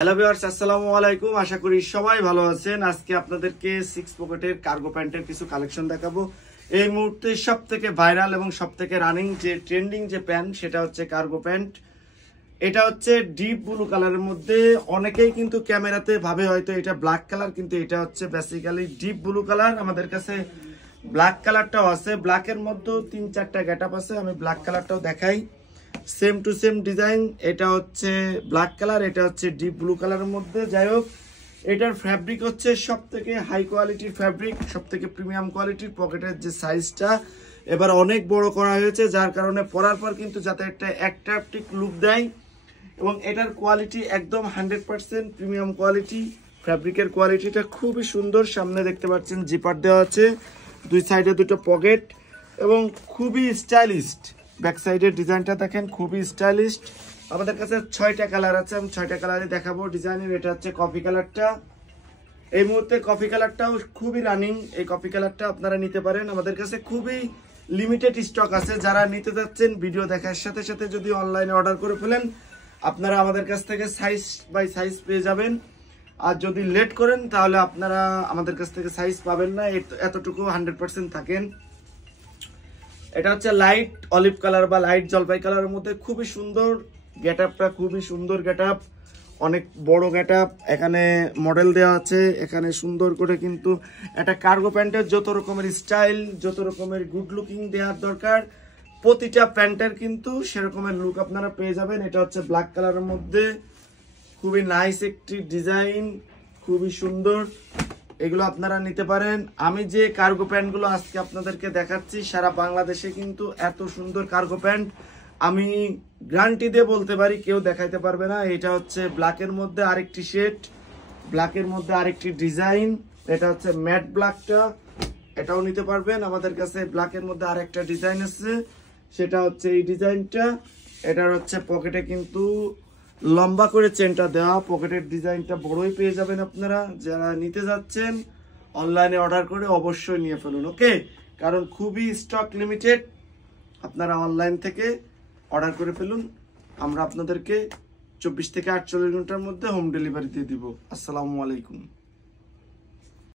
Hello viewers, আসসালামু আলাইকুম। আশা করি সবাই ভালো আছেন। আজকে আপনাদেরকে 6 পকেটের কার্গো প্যান্টের কিছু কালেকশন দেখাবো। এই মুহূর্তে সবথেকে ভাইরাল এবং সবথেকে রানিং যে ট্রেন্ডিং যে প্যান্ট, সেটা হচ্ছে কার্গো প্যান্ট। এটা হচ্ছে ডিপ ব্লু কালারের মধ্যে। অনেকেই কিন্তু ক্যামেরাতে ভাবে হয়তো এটা ব্ল্যাক কালার, কিন্তু এটা হচ্ছে বেসিক্যালি ডিপ ব্লু কালার। আমাদের কাছে ব্ল্যাক কালারটাও আছে, ব্ল্যাকের মধ্যেও 3-4টা গেটআপ আছে। আমি ব্ল্যাক কালারটাও দেখাই। Same to same design. এটা হচ্ছে ব্ল্যাক কালার, এটা হচ্ছে ডিপ ব্লু কালারের মধ্যে। যাই হোক, এটার ফ্যাব্রিক হচ্ছে সব থেকে হাই কোয়ালিটির ফ্যাব্রিক, সব থেকে প্রিমিয়াম কোয়ালিটির। পকেটের যে সাইজটা এবার অনেক বড় করা হয়েছে, যার কারণে পরার পর কিন্তু যাতে একটা অ্যাট্রাকটিভ লুক দেয়। এবং এটার কোয়ালিটি একদম 100% প্রিমিয়াম কোয়ালিটি। ফ্যাব্রিকের কোয়ালিটিটা খুবই সুন্দর। সামনে দেখতে পাচ্ছেন জিপার দেওয়া আছে, দুই সাইডে দুটো পকেট এবং খুবই স্টাইলিশড। ব্যাক সাইডের ডিজাইনটা দেখেন, খুবই স্টাইলিশড। আমাদের কাছে 6টা কালার আছে, আমি 6টা কালারে দেখাবো ডিজাইনের। এটা হচ্ছে কফি কালারটা। এই মুহূর্তে কফি কালারটাও খুবই রানিং। এই কফি কালারটা আপনারা নিতে পারেন। আমাদের কাছে খুবই লিমিটেড স্টক আছে। যারা নিতে যাচ্ছেন ভিডিও দেখার সাথে সাথে যদি অনলাইনে অর্ডার করে ফেলেন, আপনারা আমাদের কাছ থেকে সাইজ বাই সাইজ পেয়ে যাবেন। আর যদি লেট করেন তাহলে আপনারা আমাদের কাছ থেকে সাইজ পাবেন না, এতটুকু 100% থাকেন। এটা হচ্ছে লাইট অলিভ কালার বা লাইট জলপাই কালারের মধ্যে। খুবই সুন্দর গেটআপটা, খুবই সুন্দর গেটআপ, অনেক বড় গেটআপ। এখানে মডেল দেওয়া আছে, এখানে সুন্দর করে কিন্তু একটা কার্গো প্যান্টের যত রকমের স্টাইল, যত রকমের গুড লুকিং দেওয়ার দরকার, প্রতিটা প্যান্টের কিন্তু সেরকমের লুক আপনারা পেয়ে যাবেন। এটা হচ্ছে ব্ল্যাক কালারের মধ্যে, খুবই নাইস একটি ডিজাইন, খুবই সুন্দর। এগুলো আপনারা নিতে পারেন। আমি যে কার্গো প্যান্টগুলো আজকে আপনাদেরকে দেখাচ্ছি, সারা বাংলাদেশে কিন্তু এত সুন্দর কার্গো প্যান্ট আমি গ্যারান্টি দিয়ে বলতে পারি কেউ দেখাইতে পারবে না। এটা হচ্ছে ব্ল্যাকের মধ্যে আরেকটি শেড, ব্ল্যাকের মধ্যে আরেকটি ডিজাইন। এটা হচ্ছে ম্যাট ব্ল্যাকটা, এটাও নিতে পারবেন। আমাদের কাছে ব্ল্যাকের মধ্যে আরেকটা ডিজাইন আছে, সেটা হচ্ছে এই ডিজাইনটা। এটার হচ্ছে পকেটে কিন্তু লম্বা করে চেনটা দেওয়া, পকেটের ডিজাইনটা বড়ই পেয়ে যাবেন আপনারা। যারা নিতে যাচ্ছেন অনলাইনে অর্ডার করে অবশ্যই নিয়ে ফেলুন, ওকে? কারণ খুবই স্টক লিমিটেড। আপনারা অনলাইন থেকে অর্ডার করে ফেলুন, আমরা আপনাদেরকে 24 থেকে 48 ঘন্টার মধ্যে হোম ডেলিভারি দিয়ে দিব। আসসালামু আলাইকুম।